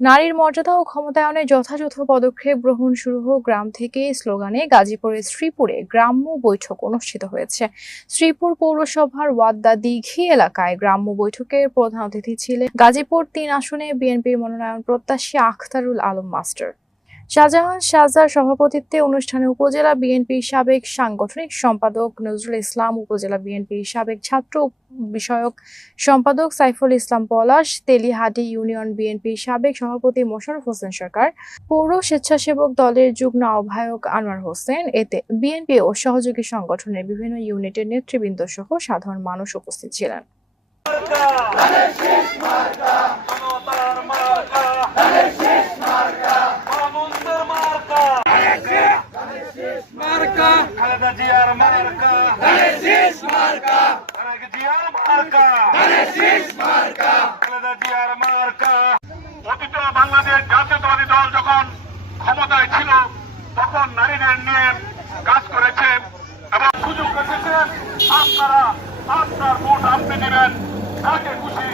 নারীর মর্যাদা ও ক্ষমতায়নে যথাযথ পদক্ষেপ গ্রহণ শুরু হোক গ্রাম থেকে স্লোগানে গাজীপুরের শ্রীপুরে গ্রাম্য বৈঠক অনুষ্ঠিত হয়েছে। শ্রীপুর পৌরসভার ওয়াদ্দা দিঘি এলাকায় গ্রাম্য বৈঠকের প্রধান অতিথি ছিলেন গাজীপুর তিন আসনে বিএনপির মনোনয়ন প্রত্যাশী আখতারুল আলম মাস্টার। শাহজাহান শাহজার সভাপতিত্বে অনুষ্ঠানে উপজেলা বিএনপির সাবেক সাংগঠনিক সম্পাদক নজরুল ইসলাম, উপজেলা বিএনপির সাবেক ছাত্র বিষয়ক সম্পাদক সাইফুল ইসলাম পলাশ, তেলিহাটি ইউনিয়ন বিএনপির সাবেক সভাপতি মোশারফ হোসেন সরকার, পৌর স্বেচ্ছাসেবক দলের যুগ্ম আহ্বায়ক আনোয়ার হোসেন, এতে বিএনপি ও সহযোগী সংগঠনের বিভিন্ন ইউনিটের নেতৃবৃন্দ সহ সাধারণ মানুষ উপস্থিত ছিলেন জনতার মার্কা মামুনদের মার্কা মার্কা। খালেদা জিয়ার মার্কা। মার্কা খালেদা জিয়ার মার্কা। খালেদা জিয়ার মার্কা। অতীত বাংলাদেশ জাতীয়তাবাদী দল যখন ক্ষমতায় ছিল তখন নারীদের নিয়ে কাজ করেছে এবং সুযোগ রেখেছে। আপনারা আপনার ভোট আপনি দিবেন তাকে খুশি